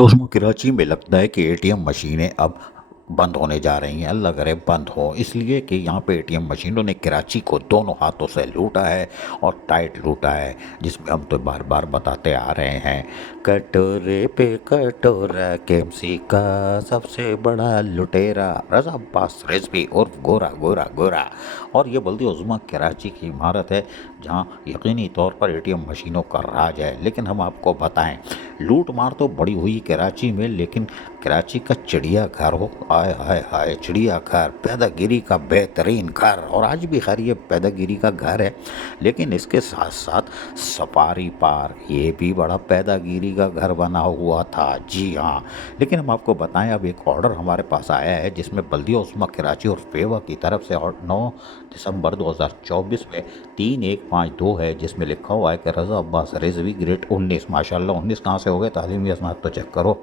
बल्दियों कराची में लगता है कि एटीएम मशीनें अब बंद होने जा रही हैं। अल्लाह करे बंद हो, इसलिए कि यहाँ पे एटीएम मशीनों ने कराची को दोनों हाथों से लूटा है और टाइट लूटा है, जिसमें हम तो बार बार बताते आ रहे हैं। कटोरे पे कटोरा केएमसी का सबसे बड़ा लुटेरा रज़ा अब्बास रिजवी उर्फ गोरा गोरा गोरा। और ये बल्दी उज़्मा कराची की इमारत है जहाँ यकीनी तौर पर एटीएम मशीनों का राज है। लेकिन हम आपको बताएं, लूट मार तो बड़ी हुई कराची में, लेकिन कराची का चिड़िया घर हो, आय हाय हाय, चिड़िया घर, पैदागिरी का बेहतरीन घर। और आज भी खैर ये पैदागिरी का घर है, लेकिन इसके साथ साथ सफारी पार्क ये भी बड़ा पैदागिरी का घर बना हुआ था। जी हाँ, लेकिन हम आपको बताएं, अब एक ऑर्डर हमारे पास आया है जिसमें बल्दिया उस्मा कराची और फेवा की तरफ से, और 9 दिसंबर 2024 में 3152 है, जिसमें लिखा हुआ है कि रज़ा अब्बास रिजवी ग्रेड 19, माशाल्लाह 19 कहाँ से हो गए, तालीमी असनाद तो चेक करो।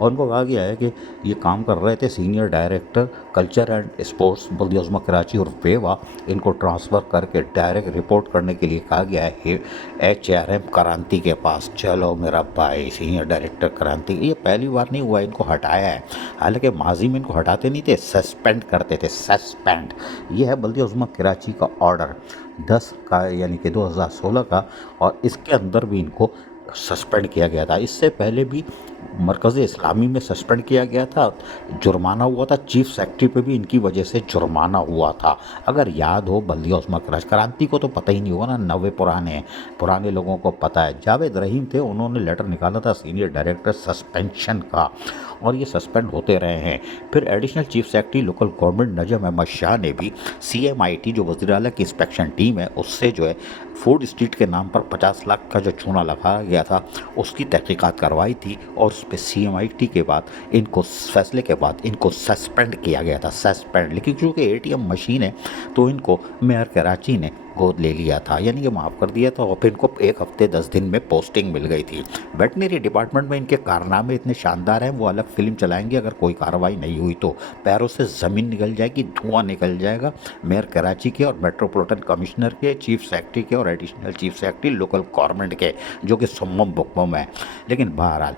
और उनको कहा गया है कि ये काम कर रहे थे senior director culture and sports Baldia Uzma Karachi और फेवा। इनको ट्रांसफ़र करके डायरेक्ट रिपोर्ट करने के लिए कहा गया है HRM क्रांति के पास। चलो मेरा भाई, सीनियर डायरेक्टर क्रांति, ये पहली बार नहीं हुआ इनको हटाया है। हालांकि माजी में इनको हटाते नहीं थे, सस्पेंड करते थे, सस्पेंड। ये है बल्दिया उज़्मा कराची का ऑर्डर 10 का, यानी कि 2016 का, और इसके अंदर भी इनको सस्पेंड किया गया था। इससे पहले भी मरकज़ इस्लामी में सस्पेंड किया गया था, जुर्माना हुआ था, चीफ सेक्रेटरी पे भी इनकी वजह से जुर्माना हुआ था, अगर याद हो। बल्दिया उस्मा कराची क्रांति को तो पता ही नहीं हुआ ना, नवे पुराने लोगों को पता है। जावेद रहीम थे, उन्होंने लेटर निकाला था सीनियर डायरेक्टर सस्पेंशन का, और ये सस्पेंड होते रहे हैं। फिर additional chief secretary local government Najam Ahmed Shah ने भी CMIT जो वज़ीर आला की इंस्पेक्शन टीम है, उससे जो है फूड स्ट्रीट के नाम पर 50 लाख का जो चूना लगाया गया था, उसकी तहकीकात करवाई थी, और उस पर CMIT के बाद इनको, फैसले के बाद इनको सस्पेंड किया गया था, सस्पेंड। लेकिन चूँकि ATM मशीन है तो इनको मेयर कराची ने गोद ले लिया था, यानी कि माफ़ कर दिया था, और फिर इनको 1 हफ्ते 10 दिन में पोस्टिंग मिल गई थी। वेटनरी डिपार्टमेंट में इनके कारनामे इतने शानदार हैं, वो अलग फिल्म चलाएंगे अगर कोई कार्रवाई नहीं हुई तो। पैरों से ज़मीन निकल जाएगी, धुआं निकल जाएगा मेयर कराची के और मेट्रोपॉलिटन कमिश्नर के, चीफ सेक्रेटरी के और additional chief secretary local government के, जो कि सुम्मम बुकमम है। लेकिन बहरहाल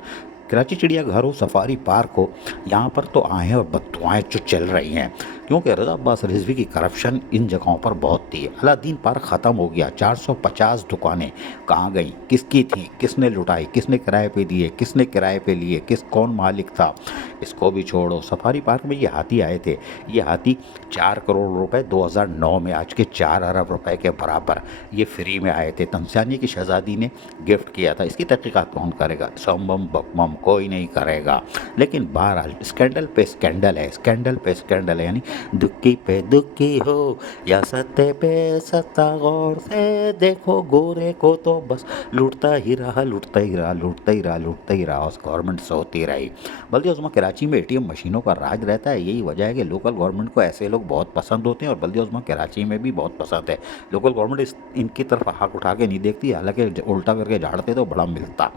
कराची चिड़ियाघर हो, सफारी पार्क हो, यहाँ पर तो आहें और बददुआएं जो चल रही हैं, क्योंकि रज़ा अब्बास रिजवी की करप्शन इन जगहों पर बहुत थी। अलादीन पार्क ख़त्म हो गया, 450 दुकानें कहाँ गई, किसकी थी, किसने लुटाई, किसने किराए पे दिए, किसने किराए पे लिए, कौन मालिक था, इसको भी छोड़ो। सफारी पार्क में ये हाथी आए थे, ये हाथी 4 करोड़ रुपए 2009 में, आज के 4 अरब रुपए के बराबर, ये फ्री में आए थे। तंजानिया की शहजादी ने गिफ्ट किया था। इसकी तहकीकात कौन करेगा? सोमम बकमम कोई नहीं करेगा। लेकिन बहरहाल स्कैंडल पे स्कैंडल है, स्कैंडल पे स्कैंडल है, यानी दुखी पे दुखी हो या सत्य पे सत्ता, गौर से देखो गोरे को तो बस लूटता ही रहा, लूटता ही रहा, लूटता ही रहा, लूटता ही रहा, उस गवर्नमेंट से होती रही। बल्दिया उज़्मा कराची में ATM मशीनों का राज रहता है। यही वजह है कि लोकल गवर्नमेंट को ऐसे लोग बहुत पसंद होते हैं, और बल्दिया उज़्मा कराची में भी बहुत पसंद है। लोकल गवर्नमेंट इनकी तरफ आँख उठा के नहीं देखती, हालांकि उल्टा करके झाड़ते तो बड़ा मिलता।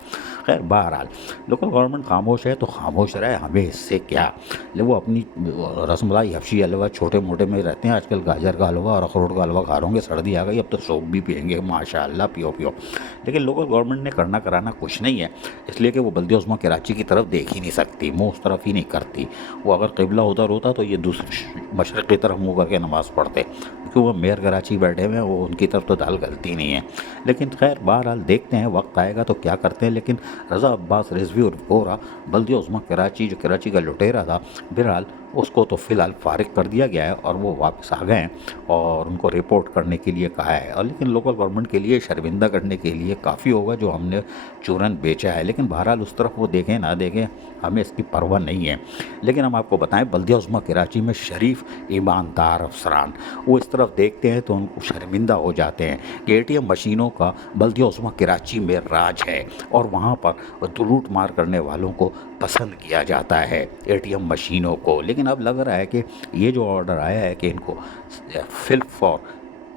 खैर बहरहाल लोकल गवर्नमेंट खामोश है तो खामोश रहे, हमें इससे क्या। वो अपनी रसमलाई, हफ्शी हलवा, छोटे मोटे में रहते हैं। आजकल गाजर का हलवा और अखरोट का हलवा खा रहे होंगे, सर्दी आ गई, अब तो सूप भी पियेंगे, माशाल्लाह, पियो पियो। लेकिन लोकल गवर्नमेंट ने करना कराना कुछ नहीं है, इसलिए कि वो बल्दिया उज़्मा कराची की तरफ देख ही नहीं सकती, मुँह उस तरफ ही नहीं करती। वो अगर क़िबला उधर होता तो ये दूसरी मशरक़ की तरफ मुँह करके नमाज़ पढ़ते, क्योंकि वो मेयर कराची बैठे हुए हैं, वो उनकी तरफ तो दाल गलती नहीं है। लेकिन खैर बहरहाल देखते हैं, वक्त आएगा तो क्या करते हैं। लेकिन रज़ा अब्बास रिजवी और गोरा बल्दिया उज़्मा कराची, जो कराची का लुटेरा था, बहरहाल उसको तो फ़िलहाल फारिग कर दिया गया है, और वो वापस आ गए हैं, और उनको रिपोर्ट करने के लिए कहा है। और लेकिन लोकल गवर्नमेंट के लिए शर्मिंदा करने के लिए काफ़ी होगा जो हमने चूरन बेचा है। लेकिन बहरहाल उस तरफ वो देखें ना देखें, हमें इसकी परवाह नहीं है। लेकिन हम आपको बताएं, बल्दिया उज़्मा कराची में शरीफ ईमानदार अफसरान वो इस तरफ देखते हैं तो उनको शर्मिंदा हो जाते हैं कि ATM मशीनों का बल्दिया उज़्मा कराची में राज है, और वहाँ पर लूट मार करने वालों को पसंद किया जाता है, ATM मशीनों को। लेकिन अब लग रहा है कि ये जो ऑर्डर आया है कि इनको फिल फॉर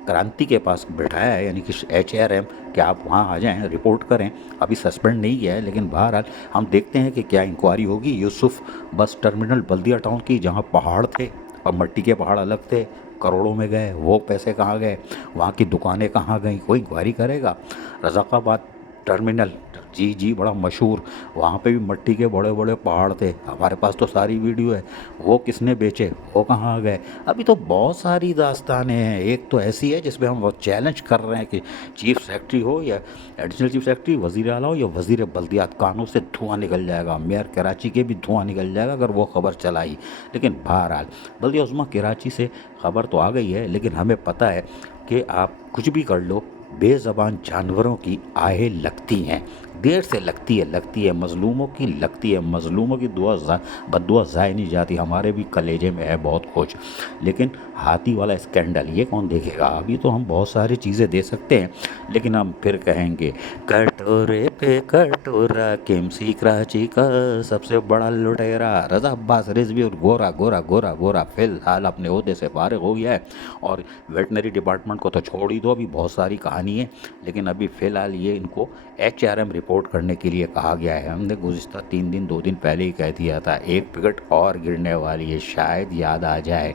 क्रांति के पास बैठाया है, यानी कि HRM, कि आप वहाँ आ जाएं, रिपोर्ट करें। अभी सस्पेंड नहीं किया है, लेकिन बहरहाल हम देखते हैं कि क्या इंक्वायरी होगी यूसुफ बस टर्मिनल बल्दिया टाउन की, जहाँ पहाड़ थे और मिट्टी के पहाड़ अलग थे, करोड़ों में गए, वो पैसे कहाँ गए, वहाँ की दुकानें कहाँ गई, कोई इंक्वायरी करेगा। रज़ाकाबाद टर्मिनल जी जी, बड़ा मशहूर। वहाँ पे भी मट्टी के बड़े बड़े पहाड़ थे, हमारे पास तो सारी वीडियो है। वो किसने बेचे, वो कहाँ गए? अभी तो बहुत सारी दास्तानें हैं। एक तो ऐसी है जिसमें हम वो चैलेंज कर रहे हैं कि चीफ सेक्रेटरी हो या एडिशनल चीफ सेक्रेटरी, वजीर आला हो या वजीर बल्दियात, कानों से धुआं निकल जाएगा, मेयर कराची के भी धुआं निकल जाएगा अगर वो खबर चलाई। लेकिन बहरहाल बल्दिया उज़्मा कराची से खबर तो आ गई है, लेकिन हमें पता है कि आप कुछ भी कर लो, बेज़बान जानवरों की आहें लगती हैं, देर से लगती है मज़लूमों की, लगती है मज़लूमों की बद्दुआ ज़ाय नहीं जाती। हमारे भी कलेजे में है बहुत कुछ, लेकिन हाथी वाला स्कैंडल ये कौन देखेगा? अभी तो हम बहुत सारी चीज़ें दे सकते हैं, लेकिन हम फिर कहेंगे कटोरे पे कटोरा, केमसी कराची का सबसे बड़ा लुटेरा रज़ा अब्बास रिजवी, और गोरा गोरा गोरा गोरा फिलहाल अपने ओहदे से फारिग हो गया है। और वेटनरी डिपार्टमेंट को तो छोड़ ही दो, अभी बहुत सारी कहानी है, लेकिन अभी फ़िलहाल ये इनको HRM रिपोर्ट करने के लिए कहा गया है। हमने गुज़िश्ता 2 दिन पहले ही कह दिया था, एक विकेट और गिरने वाली है, शायद याद आ जाए,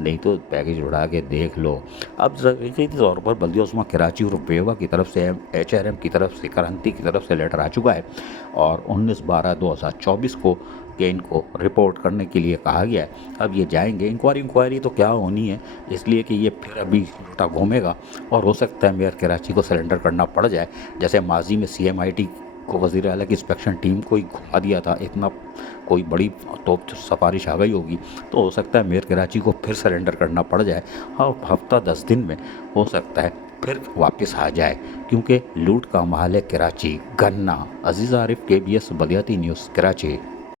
नहीं तो पैकेज उड़ा के देख लो। अब ज़रूरी तौर पर बल्दिया उज़्मा कराची और पेवा की तरफ से HRM की तरफ से, करंती की तरफ से लेटर आ चुका है, और 19/12/2024 को कि इनको रिपोर्ट करने के लिए कहा गया है। अब ये जाएंगे, इंक्वायरी तो क्या होनी है, इसलिए कि ये फिर अभी लुटा घूमेगा, और हो सकता है मेयर कराची को सरेंडर करना पड़ जाए, जैसे माजी में CMIT को वज़ीर आला की इंस्पेक्शन टीम को ही घुमा दिया था। इतना कोई बड़ी तो सिफारिश आ गई होगी, तो हो सकता है मेयर कराची को फिर सरेंडर करना पड़ जाए। हाँ, हफ्ता 10 दिन में हो सकता है फिर वापस आ जाए, क्योंकि लूट का माहौल है कराची। गन्ना। अजीज़ आरिफ, KBS बलियाती न्यूज़, कराची।